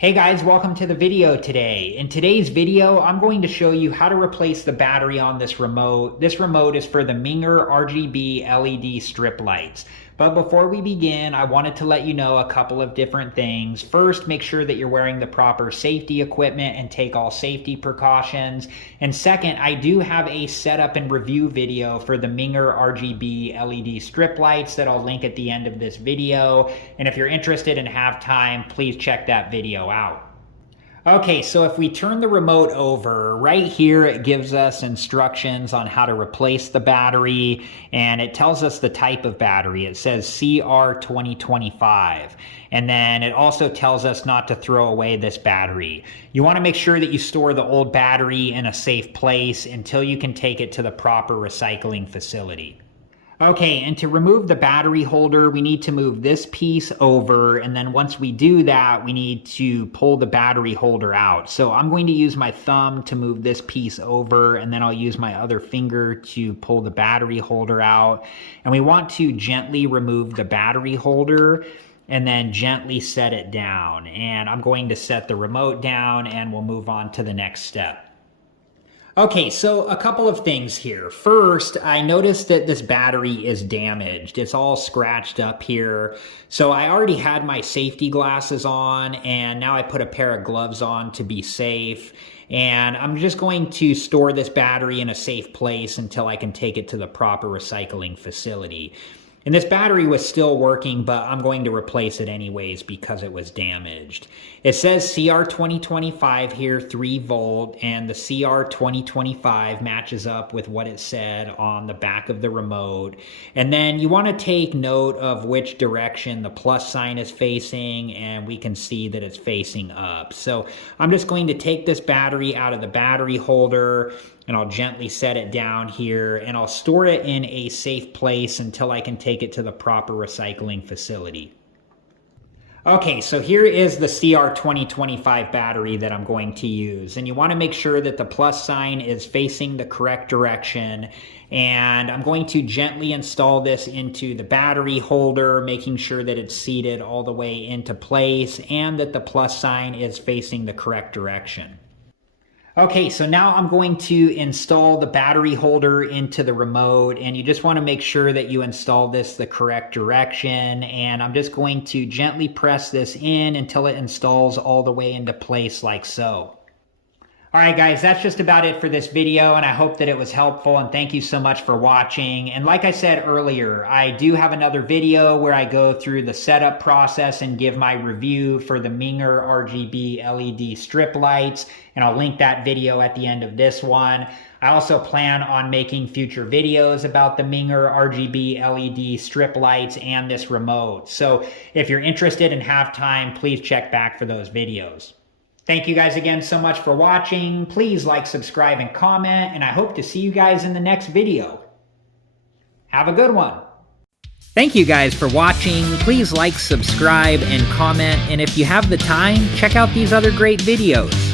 Hey guys, welcome to the video today. In today's video, I'm going to show you how to replace the battery on this remote. This remote is for the Minger RGB LED strip lights. But before we begin, I wanted to let you know a couple of different things. First, make sure that you're wearing the proper safety equipment and take all safety precautions. And second, I do have a setup and review video for the Minger RGB LED strip lights that I'll link at the end of this video. And if you're interested and have time, please check that video out. Okay, so if we turn the remote over, right here it gives us instructions on how to replace the battery, and it tells us the type of battery. It says CR2025, and then it also tells us not to throw away this battery. You want to make sure that you store the old battery in a safe place until you can take it to the proper recycling facility. Okay, and to remove the battery holder, we need to move this piece over, and then once we do that, we need to pull the battery holder out. So I'm going to use my thumb to move this piece over, and then I'll use my other finger to pull the battery holder out. And we want to gently remove the battery holder and then gently set it down. And I'm going to set the remote down, and we'll move on to the next step. Okay, so a couple of things here. First, I noticed that this battery is damaged. It's all scratched up here. So I already had my safety glasses on, and now I put a pair of gloves on to be safe. And I'm just going to store this battery in a safe place until I can take it to the proper recycling facility. And this battery was still working, but I'm going to replace it anyways because it was damaged. It says CR2025 here, 3 volt, and the CR2025 matches up with what it said on the back of the remote. And then you want to take note of which direction the plus sign is facing, and we can see that it's facing up. So I'm just going to take this battery out of the battery holder, and I'll gently set it down here, and I'll store it in a safe place until I can take it to the proper recycling facility. Okay, so here is the CR2025 battery that I'm going to use, and you want to make sure that the plus sign is facing the correct direction. And I'm going to gently install this into the battery holder, making sure that it's seated all the way into place and that the plus sign is facing the correct direction. Okay, so now I'm going to install the battery holder into the remote, and you just want to make sure that you install this the correct direction. And I'm just going to gently press this in until it installs all the way into place like so. All right, guys, that's just about it for this video, and I hope that it was helpful, and thank you so much for watching. And like I said earlier, I do have another video where I go through the setup process and give my review for the Minger RGB LED strip lights, and I'll link that video at the end of this one. I also plan on making future videos about the Minger RGB LED strip lights and this remote. So if you're interested and have time, please check back for those videos. Thank you guys again so much for watching. Please like, subscribe, and comment, and I hope to see you guys in the next video. Have a good one. Thank you guys for watching. Please like, subscribe, and comment, and if you have the time, check out these other great videos.